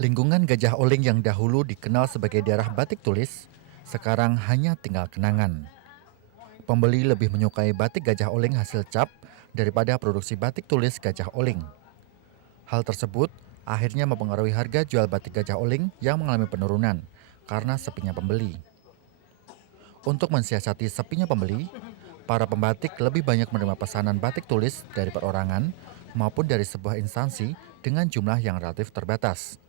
Lingkungan Gajah Oling yang dahulu dikenal sebagai daerah batik tulis, sekarang hanya tinggal kenangan. Pembeli lebih menyukai batik Gajah Oling hasil cap daripada produksi batik tulis Gajah Oling. Hal tersebut akhirnya mempengaruhi harga jual batik Gajah Oling yang mengalami penurunan karena sepinya pembeli. Untuk mensiasati sepinya pembeli, para pembatik lebih banyak menerima pesanan batik tulis dari perorangan maupun dari sebuah instansi dengan jumlah yang relatif terbatas.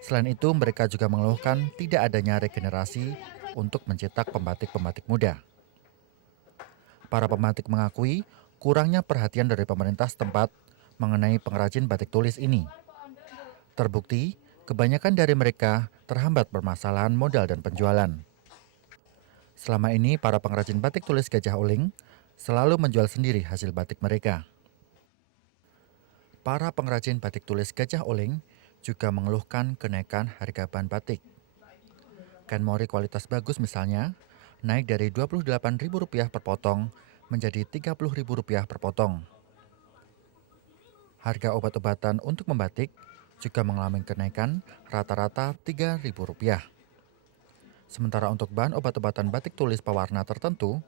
Selain itu, mereka juga mengeluhkan tidak adanya regenerasi untuk mencetak pembatik-pembatik muda. Para pembatik mengakui kurangnya perhatian dari pemerintah setempat mengenai pengrajin batik tulis ini. Terbukti, kebanyakan dari mereka terhambat permasalahan modal dan penjualan. Selama ini, para pengrajin batik tulis Gajah Oling selalu menjual sendiri hasil batik mereka. Para pengrajin batik tulis Gajah Oling juga mengeluhkan kenaikan harga bahan batik. Kain mori kualitas bagus misalnya, naik dari Rp28.000 per potong menjadi Rp30.000 per potong. Harga obat-obatan untuk membatik juga mengalami kenaikan rata-rata Rp3.000. Sementara untuk bahan obat-obatan batik tulis pewarna tertentu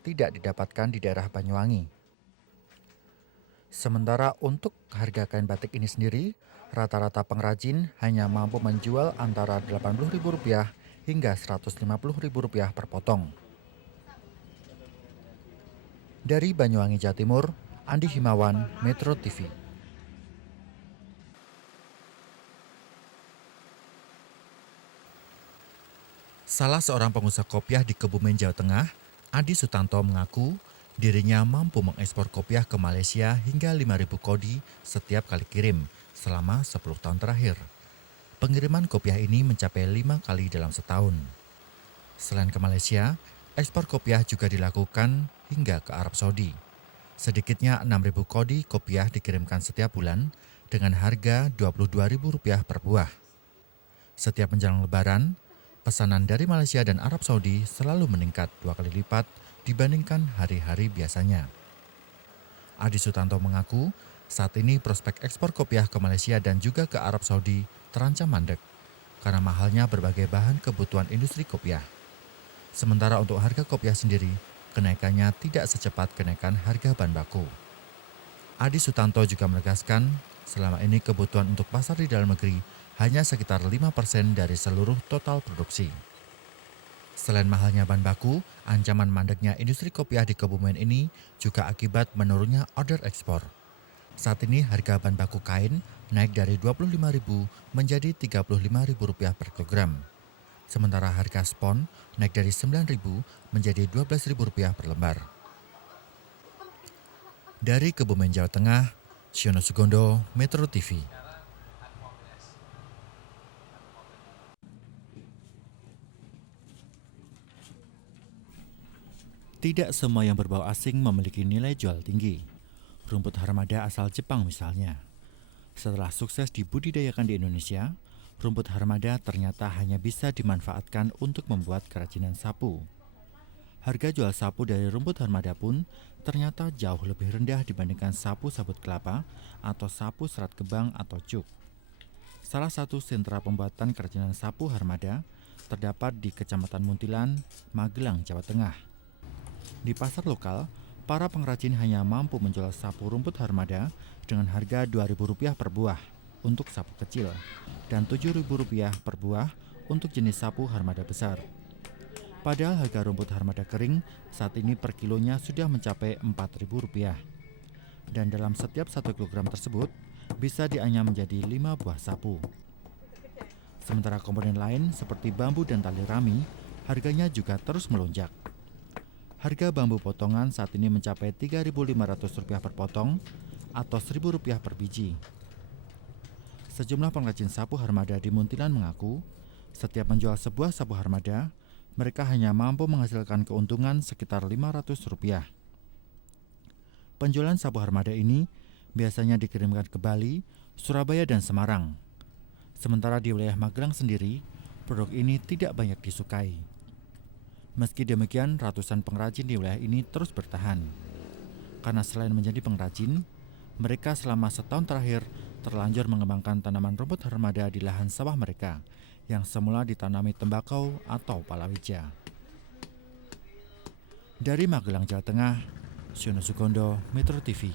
tidak didapatkan di daerah Banyuwangi. Sementara untuk harga kain batik ini sendiri, rata-rata pengrajin hanya mampu menjual antara Rp80.000 hingga Rp150.000 per potong. Dari Banyuwangi, Jawa Timur, Andi Himawan, Metro TV. Salah seorang pengusaha kopiah di Kebumen, Jawa Tengah, Adi Sutanto mengaku dirinya mampu mengekspor kopiah ke Malaysia hingga 5.000 kodi setiap kali kirim selama 10 tahun terakhir. Pengiriman kopiah ini mencapai 5 kali dalam setahun. Selain ke Malaysia, ekspor kopiah juga dilakukan hingga ke Arab Saudi. Sedikitnya 6.000 kodi kopiah dikirimkan setiap bulan dengan harga Rp22.000 per buah. Setiap menjelang Lebaran, pesanan dari Malaysia dan Arab Saudi selalu meningkat 2 kali lipat dibandingkan hari-hari biasanya. Adi Sutanto mengaku saat ini prospek ekspor kopiah ke Malaysia dan juga ke Arab Saudi terancam mandek karena mahalnya berbagai bahan kebutuhan industri kopiah. Sementara untuk harga kopiah sendiri, kenaikannya tidak secepat kenaikan harga bahan baku. Adi Sutanto juga menegaskan selama ini kebutuhan untuk pasar di dalam negeri hanya sekitar 5% dari seluruh total produksi. Selain mahalnya bahan baku, ancaman mandeknya industri kopiah di Kebumen ini juga akibat menurunnya order ekspor. Saat ini harga bahan baku kain naik dari Rp25.000 menjadi Rp35.000 per kilogram. Sementara harga spon naik dari Rp9.000 menjadi Rp12.000 per lembar. Dari Kebumen, Jawa Tengah, Siono Sugondo, Metro TV. Tidak semua yang berbau asing memiliki nilai jual tinggi. Rumput Harmada asal Jepang misalnya. Setelah sukses dibudidayakan di Indonesia, rumput Harmada ternyata hanya bisa dimanfaatkan untuk membuat kerajinan sapu. Harga jual sapu dari rumput Harmada pun ternyata jauh lebih rendah dibandingkan sapu sabut kelapa atau sapu serat kebang atau cuk. Salah satu sentra pembuatan kerajinan sapu Harmada terdapat di Kecamatan Muntilan, Magelang, Jawa Tengah. Di pasar lokal, para pengrajin hanya mampu menjual sapu rumput Harmada dengan harga Rp2.000 per buah untuk sapu kecil dan Rp7.000 per buah untuk jenis sapu Harmada besar. Padahal harga rumput Harmada kering saat ini per kilonya sudah mencapai Rp4.000. Dan dalam setiap 1 kilogram tersebut bisa dianyam menjadi 5 buah sapu. Sementara komponen lain seperti bambu dan tali rami, harganya juga terus melonjak. Harga bambu potongan saat ini mencapai Rp3.500 per potong atau Rp1.000 per biji. Sejumlah pengrajin sapu Harmada di Muntilan mengaku, setiap menjual sebuah sapu Harmada, mereka hanya mampu menghasilkan keuntungan sekitar Rp500. Penjualan sapu Harmada ini biasanya dikirimkan ke Bali, Surabaya, dan Semarang. Sementara di wilayah Magelang sendiri, produk ini tidak banyak disukai. Meski demikian, ratusan pengrajin di wilayah ini terus bertahan. Karena selain menjadi pengrajin, Mereka selama setahun terakhir terlanjur mengembangkan tanaman rumput armada di lahan sawah mereka yang semula ditanami tembakau atau palawija. Dari Magelang, Jawa Tengah, Siono Sukondo, Metro TV.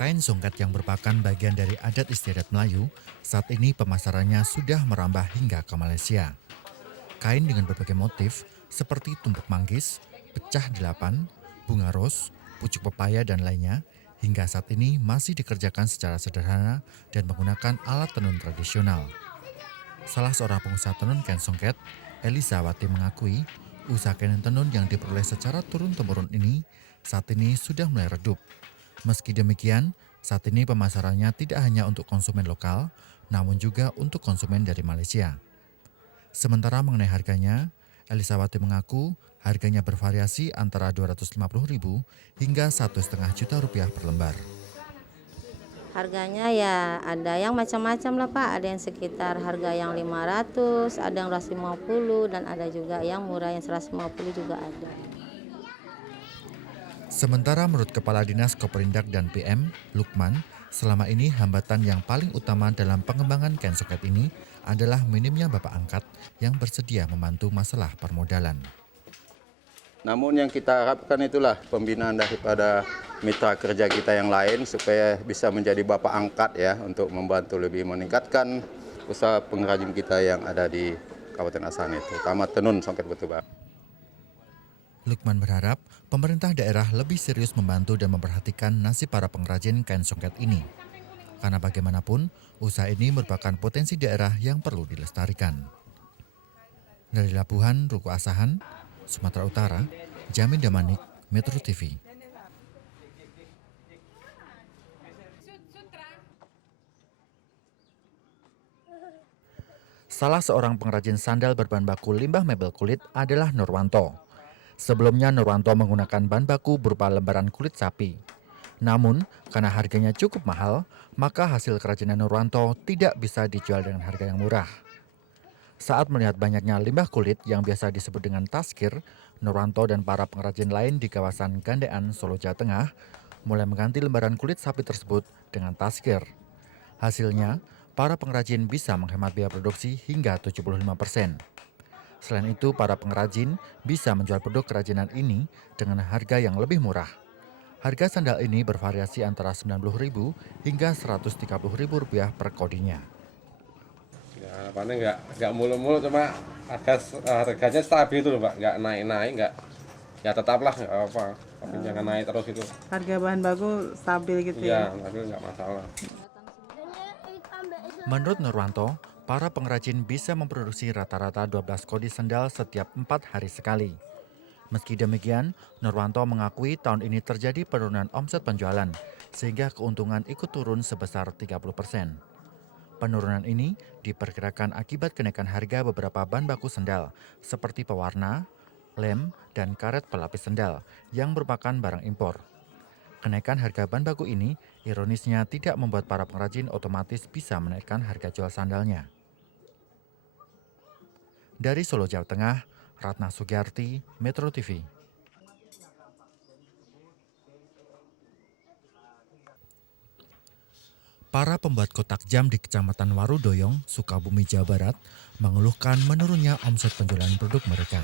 Kain songket yang merupakan bagian dari adat istiadat Melayu, saat ini pemasarannya sudah merambah hingga ke Malaysia. Kain dengan berbagai motif seperti tumpuk manggis, pecah delapan, bunga ros, pucuk pepaya dan lainnya, hingga saat ini masih dikerjakan secara sederhana dan menggunakan alat tenun tradisional. Salah seorang pengusaha tenun kain songket, Elisa Wati mengakui, usaha kain tenun yang diperoleh secara turun-temurun ini saat ini sudah mulai redup. Meski demikian, saat ini pemasarannya tidak hanya untuk konsumen lokal, namun juga untuk konsumen dari Malaysia. Sementara mengenai harganya, Elisawati mengaku harganya bervariasi antara Rp250.000 hingga Rp1,5 juta per lembar. Harganya ya ada yang macam-macam lah Pak, ada yang sekitar harga yang 500, ada yang 150 dan ada juga yang murah yang 150 juga ada. Sementara menurut Kepala Dinas Koperindak dan PM, Lukman, selama ini hambatan yang paling utama dalam pengembangan kain songket ini adalah minimnya bapak angkat yang bersedia membantu masalah permodalan. Namun yang kita harapkan itulah pembinaan daripada mitra kerja kita yang lain supaya bisa menjadi bapak angkat ya untuk membantu lebih meningkatkan usaha pengrajin kita yang ada di Kabupaten Asahan itu, terutama tenun songket batu bara. Lukman berharap pemerintah daerah lebih serius membantu dan memperhatikan nasib para pengrajin kain songket ini. Karena bagaimanapun, usaha ini merupakan potensi daerah yang perlu dilestarikan. Dari Labuhan, Ruku Asahan, Sumatera Utara, Jamin Damanik, Metro TV. Salah seorang pengrajin sandal berbahan baku limbah mebel kulit adalah Nurwanto. Sebelumnya Nurwanto menggunakan bahan baku berupa lembaran kulit sapi. Namun, karena harganya cukup mahal, maka hasil kerajinan Nurwanto tidak bisa dijual dengan harga yang murah. Saat melihat banyaknya limbah kulit yang biasa disebut dengan taskir, Nurwanto dan para pengrajin lain di kawasan Gandean, Solo, Jawa Tengah, mulai mengganti lembaran kulit sapi tersebut dengan taskir. Hasilnya, para pengrajin bisa menghemat biaya produksi hingga 75%. Selain itu, para pengrajin bisa menjual produk kerajinan ini dengan harga yang lebih murah. Harga sandal ini bervariasi antara Rp90.000 hingga Rp130.000 per kodinya. Ya, harapannya nggak mulu-mulu, cuma harganya stabil itu loh Pak, nggak naik-naik, nggak, ya tetaplah nggak apa-apa, tapi jangan naik terus itu. Harga bahan baku stabil gitu Ya, ya? stabil nggak masalah. Menurut Nurwanto, para pengrajin bisa memproduksi rata-rata 12 kodi sandal setiap 4 hari sekali. Meski demikian, Nurwanto mengakui tahun ini terjadi penurunan omset penjualan, sehingga keuntungan ikut turun sebesar 30%. Penurunan ini diperkirakan akibat kenaikan harga beberapa bahan baku sandal, seperti pewarna, lem, dan karet pelapis sandal, yang merupakan barang impor. Kenaikan harga bahan baku ini, ironisnya tidak membuat para pengrajin otomatis bisa menaikkan harga jual sandalnya. Dari Solo, Jawa Tengah, Ratna Sugiyarti, Metro TV. Para pembuat kotak jam di Kecamatan Warudoyong, Sukabumi, Jawa Barat, mengeluhkan menurunnya omset penjualan produk mereka.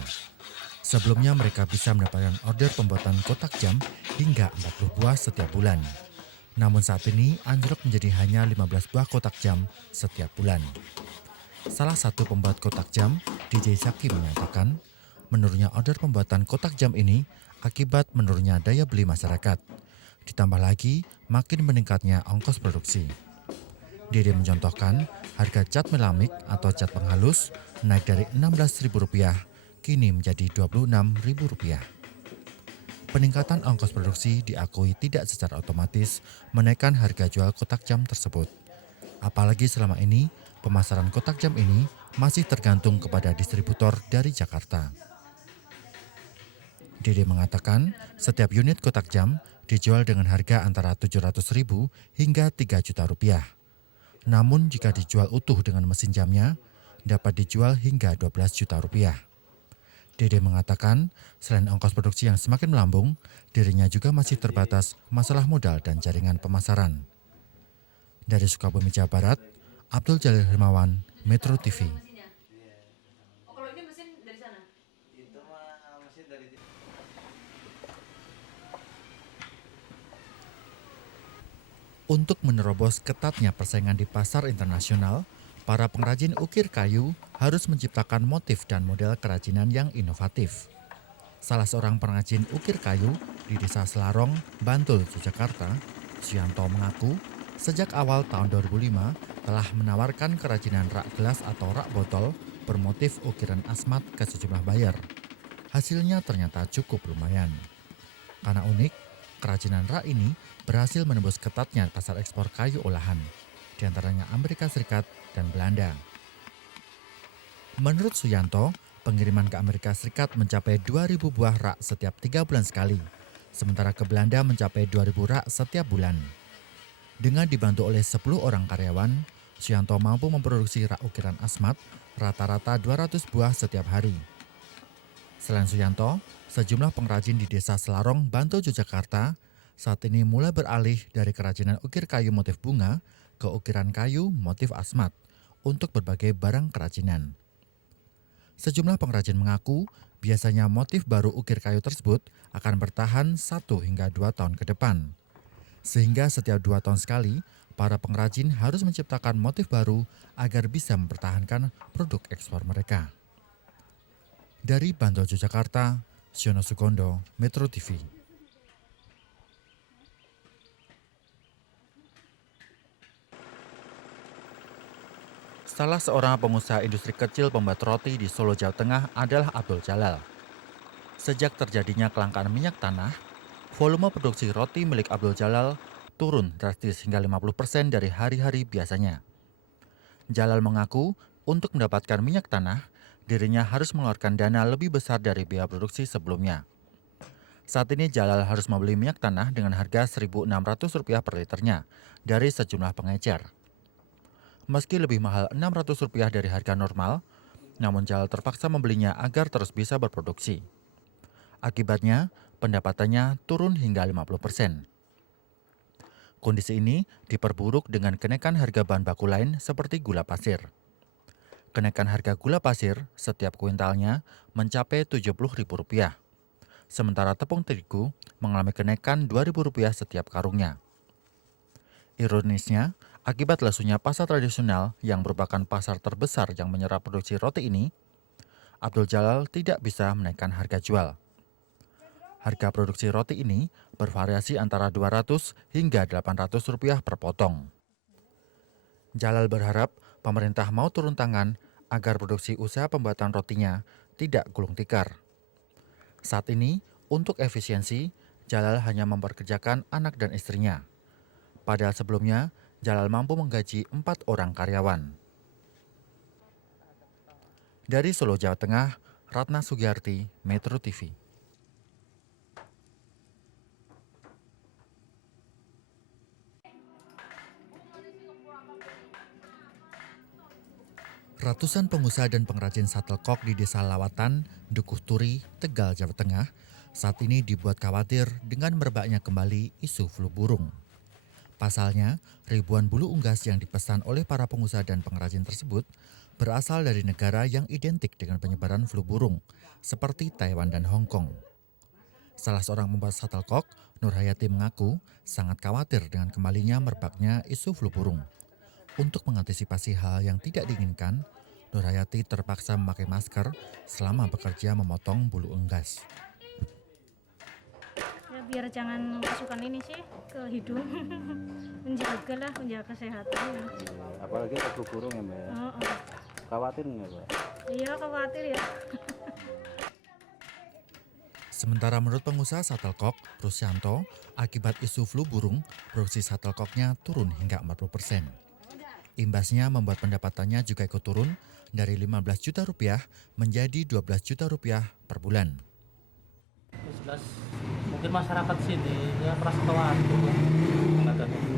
Sebelumnya mereka bisa mendapatkan order pembuatan kotak jam hingga 40 buah setiap bulan. Namun saat ini anjlok menjadi hanya 15 buah kotak jam setiap bulan. Salah satu pembuat kotak jam, DJ Zaki menyatakan, menurunnya order pembuatan kotak jam ini akibat menurunnya daya beli masyarakat. Ditambah lagi makin meningkatnya ongkos produksi. Dede mencontohkan harga cat melamik atau cat penghalus naik dari Rp16.000 kini menjadi Rp26.000. Peningkatan ongkos produksi diakui tidak secara otomatis menaikkan harga jual kotak jam tersebut. Apalagi selama ini pemasaran kotak jam ini masih tergantung kepada distributor dari Jakarta. Dede mengatakan setiap unit kotak jam dijual dengan harga antara Rp700.000 hingga Rp3 juta. Namun jika dijual utuh dengan mesin jamnya, dapat dijual hingga 12 juta rupiah. Dede mengatakan, selain ongkos produksi yang semakin melambung, dirinya juga masih terbatas masalah modal dan jaringan pemasaran. Dari Sukabumi, Jawa Barat, Abdul Jalil Hermawan, Metro TV. Untuk menerobos ketatnya persaingan di pasar internasional, para pengrajin ukir kayu harus menciptakan motif dan model kerajinan yang inovatif. Salah seorang pengrajin ukir kayu di Desa Selarong, Bantul, Yogyakarta, Suyanto mengaku sejak awal tahun 2005 telah menawarkan kerajinan rak gelas atau rak botol bermotif ukiran asmat ke sejumlah buyer. Hasilnya ternyata cukup lumayan. Karena unik, kerajinan rak ini berhasil menembus ketatnya pasar ekspor kayu olahan, di antaranya Amerika Serikat dan Belanda. Menurut Suyanto, pengiriman ke Amerika Serikat mencapai 2.000 buah rak setiap 3 bulan sekali, sementara ke Belanda mencapai 2.000 rak setiap bulan. Dengan dibantu oleh 10 orang karyawan, Suyanto mampu memproduksi rak ukiran asmat rata-rata 200 buah setiap hari. Selain Suyanto, sejumlah pengrajin di Desa Selarong, Bantul, Yogyakarta saat ini mulai beralih dari kerajinan ukir kayu motif bunga ke ukiran kayu motif asmat untuk berbagai barang kerajinan. Sejumlah pengrajin mengaku biasanya motif baru ukir kayu tersebut akan bertahan 1 hingga 2 tahun ke depan. Sehingga setiap 2 tahun sekali, para pengrajin harus menciptakan motif baru agar bisa mempertahankan produk ekspor mereka. Dari Bantul, Yogyakarta, Siono Sukondo, Metro TV. Salah seorang pengusaha industri kecil pembuat roti di Solo, Jawa Tengah adalah Abdul Jalal. Sejak terjadinya kelangkaan minyak tanah, volume produksi roti milik Abdul Jalal turun drastis hingga 50% dari hari-hari biasanya. Jalal mengaku untuk mendapatkan minyak tanah, dirinya harus mengeluarkan dana lebih besar dari biaya produksi sebelumnya. Saat ini Jalal harus membeli minyak tanah dengan harga Rp1.600 per liternya dari sejumlah pengecer. Meski lebih mahal Rp600 dari harga normal, namun Jalal terpaksa membelinya agar terus bisa berproduksi. Akibatnya, pendapatannya turun hingga 50%. Kondisi ini diperburuk dengan kenaikan harga bahan baku lain seperti gula pasir. Kenaikan harga gula pasir setiap kuintalnya mencapai Rp70.000. Sementara tepung terigu mengalami kenaikan Rp2.000 setiap karungnya. Ironisnya, akibat lesunya pasar tradisional yang merupakan pasar terbesar yang menyerap produksi roti ini, Abdul Jalal tidak bisa menaikkan harga jual. Harga produksi roti ini bervariasi antara Rp200 hingga Rp800 per potong. Jalal berharap pemerintah mau turun tangan agar produksi usaha pembuatan rotinya tidak gulung tikar. Saat ini, untuk efisiensi, Jalal hanya memperkerjakan anak dan istrinya. Padahal sebelumnya, Jalal mampu menggaji 4 orang karyawan. Dari Solo, Jawa Tengah, Ratna Sugiyarti, Metro TV. Ratusan pengusaha dan pengrajin shuttlecock di Desa Lawatan, Dukuh Turi, Tegal, Jawa Tengah saat ini dibuat khawatir dengan merebaknya kembali isu flu burung. Pasalnya, ribuan bulu unggas yang dipesan oleh para pengusaha dan pengrajin tersebut berasal dari negara yang identik dengan penyebaran flu burung, seperti Taiwan dan Hong Kong. Salah seorang pembuat shuttlecock, Nur Hayati, mengaku sangat khawatir dengan kembalinya merebaknya isu flu burung. Untuk mengantisipasi hal yang tidak diinginkan, Nur Hayati terpaksa memakai masker selama bekerja memotong bulu unggas. Ya, biar jangan masukkan ini sih ke hidung, menjaga kesehatan. Apalagi ke flu burung ya Mbak. Khawatir nggak Mbak? Iya, khawatir ya. Sementara menurut pengusaha shuttlecock, Rusyanto, akibat isu flu burung, produksi shuttlecocknya turun hingga 40%. Imbasnya membuat pendapatannya juga ikut turun dari Rp15 juta menjadi Rp12 juta per bulan. Jelas mungkin masyarakat sini ya merasa khawatir ya menghadapi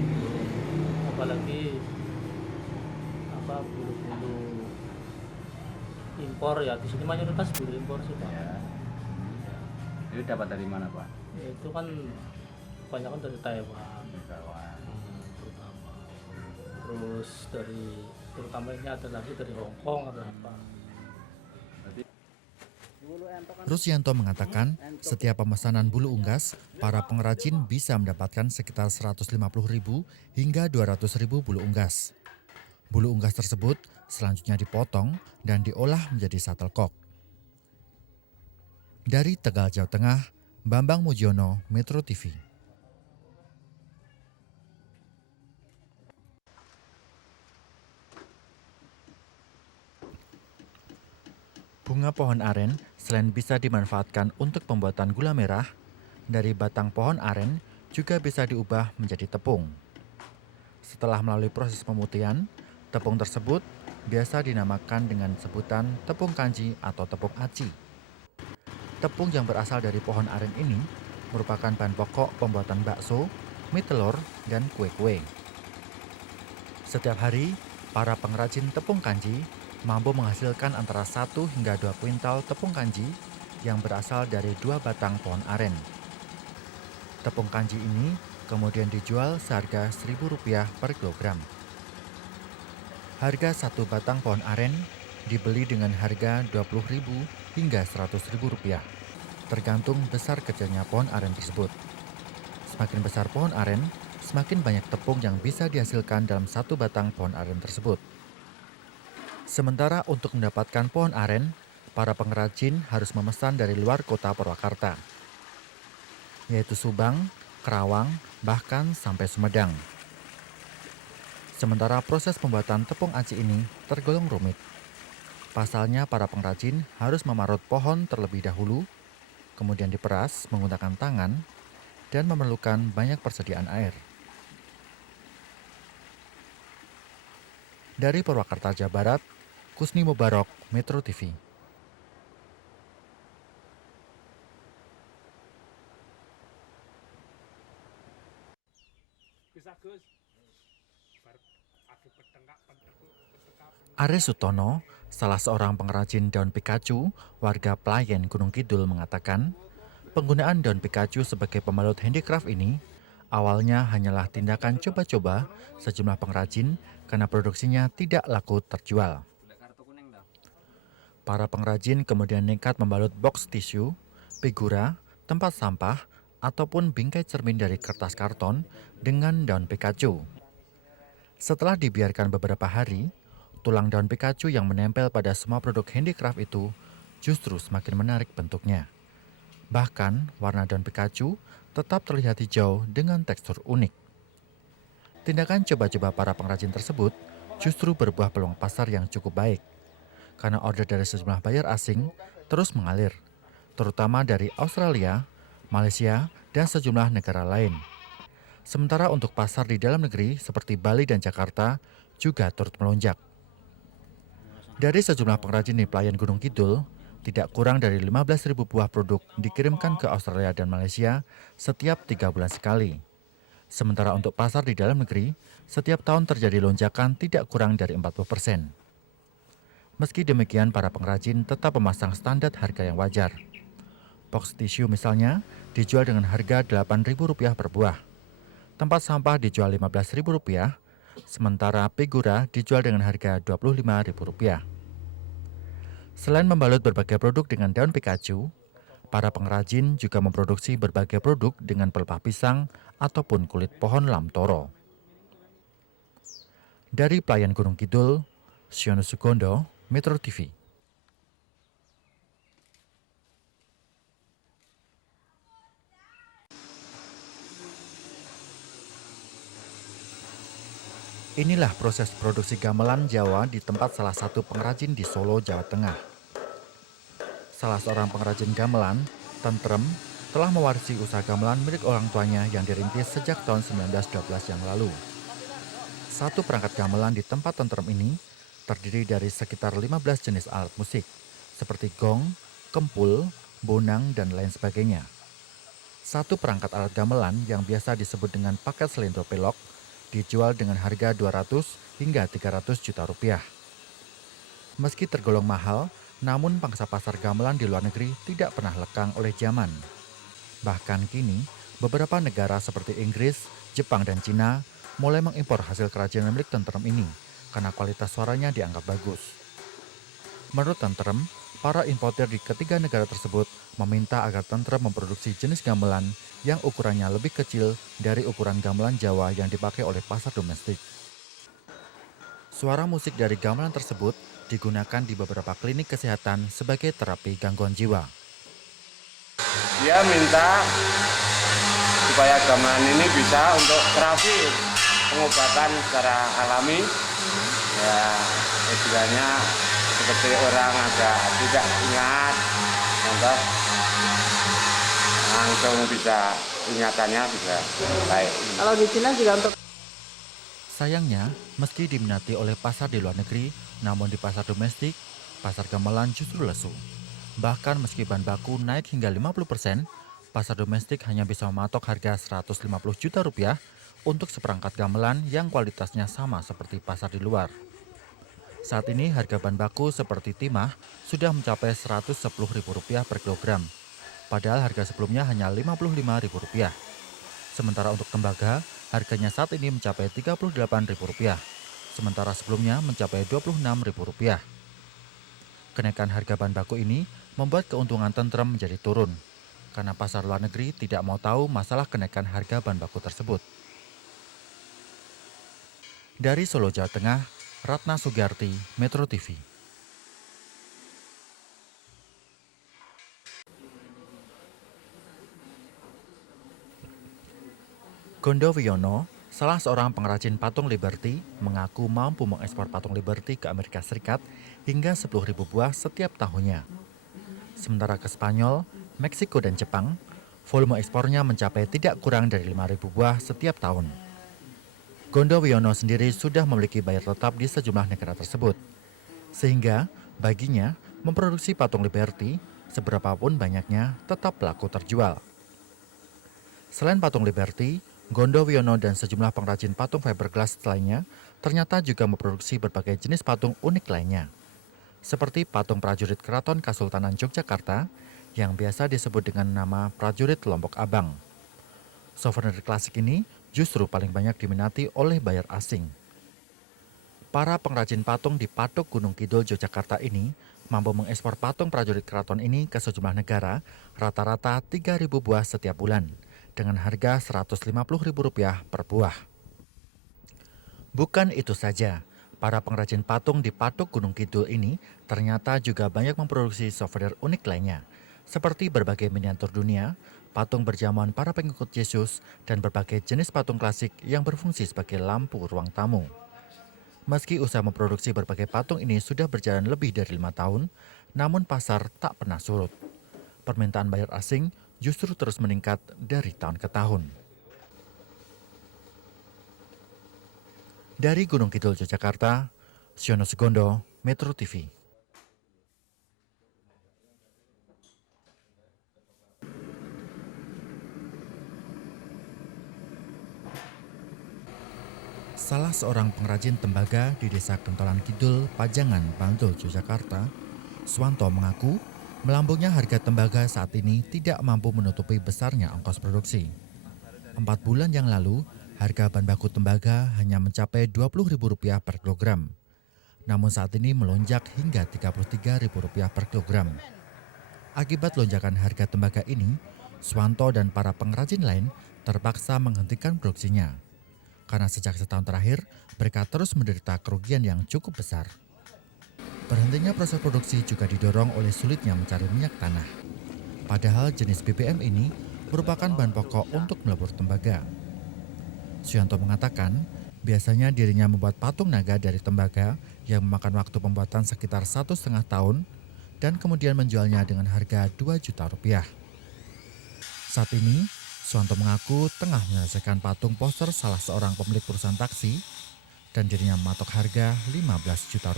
apalagi bulu-bulu Impor ya, di sini mayoritas beli impor sih Pak. Ya. Itu dapat dari mana Pak? Itu kan kebanyakan dari Taiwan. Dari Taiwan. Terutama. Terus terutama ini ada lagi dari Hong Kong atau apa. Rusyanto mengatakan, setiap pemesanan bulu unggas, para pengrajin bisa mendapatkan sekitar 150.000 hingga 200.000 bulu unggas. Bulu unggas tersebut selanjutnya dipotong dan diolah menjadi shuttlecock. Dari Tegal, Jawa Tengah, Bambang Mujiono, Metro TV. Bunga pohon aren selain bisa dimanfaatkan untuk pembuatan gula merah, dari batang pohon aren juga bisa diubah menjadi tepung. Setelah melalui proses pemutihan, tepung tersebut biasa dinamakan dengan sebutan tepung kanji atau tepung aci. Tepung yang berasal dari pohon aren ini merupakan bahan pokok pembuatan bakso, mie telur, dan kue-kue. Setiap hari, para pengrajin tepung kanji mampu menghasilkan antara 1 hingga 2 kuintal tepung kanji yang berasal dari 2 batang pohon aren. Tepung kanji ini kemudian dijual seharga Rp1.000 per kilogram. Harga 1 batang pohon aren dibeli dengan harga Rp20.000 hingga Rp100.000, tergantung besar kecilnya pohon aren tersebut. Semakin besar pohon aren, semakin banyak tepung yang bisa dihasilkan dalam 1 batang pohon aren tersebut. Sementara untuk mendapatkan pohon aren, para pengrajin harus memesan dari luar kota Purwakarta, yaitu Subang, Kerawang, bahkan sampai Sumedang. Sementara proses pembuatan tepung aci ini tergolong rumit. Pasalnya para pengrajin harus memarut pohon terlebih dahulu, kemudian diperas menggunakan tangan, dan memerlukan banyak persediaan air. Dari Purwakarta, Jawa Barat, Kusni Mubarok, Metro TV. Aris Sutono, salah seorang pengrajin daun Pikachu, warga Pelayan Gunung Kidul mengatakan, penggunaan daun Pikachu sebagai pembalut handicraft ini awalnya hanyalah tindakan coba-coba sejumlah pengrajin karena produksinya tidak laku terjual. Para pengrajin kemudian nekat membalut box tisu, figura, tempat sampah, ataupun bingkai cermin dari kertas karton dengan daun Pikachu. Setelah dibiarkan beberapa hari, tulang daun Pikachu yang menempel pada semua produk handicraft itu justru semakin menarik bentuknya. Bahkan, warna daun Pikachu tetap terlihat hijau dengan tekstur unik. Tindakan coba-coba para pengrajin tersebut justru berbuah peluang pasar yang cukup baik, karena order dari sejumlah buyer asing terus mengalir, terutama dari Australia, Malaysia, dan sejumlah negara lain. Sementara untuk pasar di dalam negeri seperti Bali dan Jakarta juga turut melonjak. Dari sejumlah pengrajin di Pelayan Gunung Kidul, tidak kurang dari 15.000 buah produk dikirimkan ke Australia dan Malaysia setiap 3 bulan sekali. Sementara untuk pasar di dalam negeri, setiap tahun terjadi lonjakan tidak kurang dari 40%. Meski demikian, para pengrajin tetap memasang standar harga yang wajar. Box tisu misalnya dijual dengan harga Rp8.000 per buah. Tempat sampah dijual Rp15.000, sementara figura dijual dengan harga Rp25.000. Selain membalut berbagai produk dengan daun Pikachu, para pengrajin juga memproduksi berbagai produk dengan pelepah pisang ataupun kulit pohon lamtoro. Dari Pelayan Gunung Kidul, Siono Sugondo, Metro TV. Inilah proses produksi gamelan Jawa di tempat salah satu pengrajin di Solo, Jawa Tengah. Salah seorang pengrajin gamelan, Tentrem, telah mewarisi usaha gamelan milik orang tuanya yang dirintis sejak tahun 1912 yang lalu. Satu perangkat gamelan di tempat Tentrem ini terdiri dari sekitar 15 jenis alat musik, seperti gong, kempul, bonang, dan lain sebagainya. Satu perangkat alat gamelan yang biasa disebut dengan paket selendro pelok dijual dengan harga 200 hingga 300 juta rupiah. Meski tergolong mahal, namun pangsa pasar gamelan di luar negeri tidak pernah lekang oleh zaman. Bahkan kini, beberapa negara seperti Inggris, Jepang, dan Cina mulai mengimpor hasil kerajinan milik Tentrem ini karena kualitas suaranya dianggap bagus. Menurut Tentrem, para importer di ketiga negara tersebut meminta agar Tentrem memproduksi jenis gamelan yang ukurannya lebih kecil dari ukuran gamelan Jawa yang dipakai oleh pasar domestik. Suara musik dari gamelan tersebut digunakan di beberapa klinik kesehatan sebagai terapi gangguan jiwa. Dia minta supaya gamelan ini bisa untuk terapi pengobatan secara alami. Ya, istilahnya seperti orang agak tidak ingat, contoh langsung bisa ingatannya bisa baik. Kalau di Cina juga untuk Sayangnya, meski diminati oleh pasar di luar negeri, namun di pasar domestik, pasar gamelan justru lesu. Bahkan meski bahan baku naik hingga 50%, pasar domestik hanya bisa mematok harga 150 juta rupiah untuk seperangkat gamelan yang kualitasnya sama seperti pasar di luar. Saat ini harga bahan baku seperti timah sudah mencapai Rp110.000 per kilogram, padahal harga sebelumnya hanya Rp55.000. Sementara untuk tembaga, harganya saat ini mencapai Rp38.000, sementara sebelumnya mencapai Rp26.000. Kenaikan harga bahan baku ini membuat keuntungan Tentrem menjadi turun, karena pasar luar negeri tidak mau tahu masalah kenaikan harga bahan baku tersebut. Dari Solo, Jawa Tengah, Ratna Sugiarti, Metro TV. Gondo Wiono, salah seorang pengrajin patung Liberty, mengaku mampu mengekspor patung Liberty ke Amerika Serikat hingga 10.000 buah setiap tahunnya. Sementara ke Spanyol, Meksiko, dan Jepang, volume ekspornya mencapai tidak kurang dari 5.000 buah setiap tahun. Gondo Wiono sendiri sudah memiliki buyer tetap di sejumlah negara tersebut, sehingga baginya memproduksi patung Liberty, seberapapun banyaknya, tetap laku terjual. Selain patung Liberty, Gondo Wiono dan sejumlah pengrajin patung fiberglass lainnya ternyata juga memproduksi berbagai jenis patung unik lainnya. Seperti patung prajurit Keraton Kasultanan Yogyakarta yang biasa disebut dengan nama prajurit Lombok Abang. Souvenir klasik ini justru paling banyak diminati oleh buyer asing. Para pengrajin patung di Patok Gunung Kidul Yogyakarta ini mampu mengekspor patung prajurit keraton ini ke sejumlah negara rata-rata 3.000 buah setiap bulan, dengan harga Rp150.000 per buah. Bukan itu saja, para pengrajin patung di Patok Gunung Kidul ini ternyata juga banyak memproduksi souvenir unik lainnya, seperti berbagai miniatur dunia, patung berjamuan para pengikut Yesus, dan berbagai jenis patung klasik yang berfungsi sebagai lampu ruang tamu. Meski usaha memproduksi berbagai patung ini sudah berjalan lebih dari 5 tahun, namun pasar tak pernah surut. Permintaan buyer asing justru terus meningkat dari tahun ke tahun. Dari Gunung Kidul, Yogyakarta, Siono Sugondo, Metro TV. Salah seorang pengrajin tembaga di Desa Kentolan Kidul, Pajangan, Bantul, Yogyakarta, Swanto mengaku melambungnya harga tembaga saat ini tidak mampu menutupi besarnya ongkos produksi. 4 bulan yang lalu, harga bahan baku tembaga hanya mencapai Rp20.000 per kilogram. Namun saat ini melonjak hingga Rp33.000 per kilogram. Akibat lonjakan harga tembaga ini, Swanto dan para pengrajin lain terpaksa menghentikan produksinya. Karena sejak setahun terakhir, mereka terus menderita kerugian yang cukup besar. Berhentinya proses produksi juga didorong oleh sulitnya mencari minyak tanah. Padahal jenis BBM ini merupakan bahan pokok untuk melebur tembaga. Suyanto mengatakan, biasanya dirinya membuat patung naga dari tembaga yang memakan waktu pembuatan sekitar 1,5 tahun dan kemudian menjualnya dengan harga Rp2 juta. Saat ini, Suyanto mengaku tengah menyelesaikan patung poster salah seorang pemilik perusahaan taksi dan dirinya mematok harga Rp15 juta.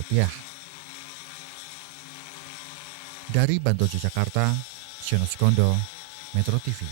Dari Bantul, Yogyakarta, Siono Sugondo, Metro TV.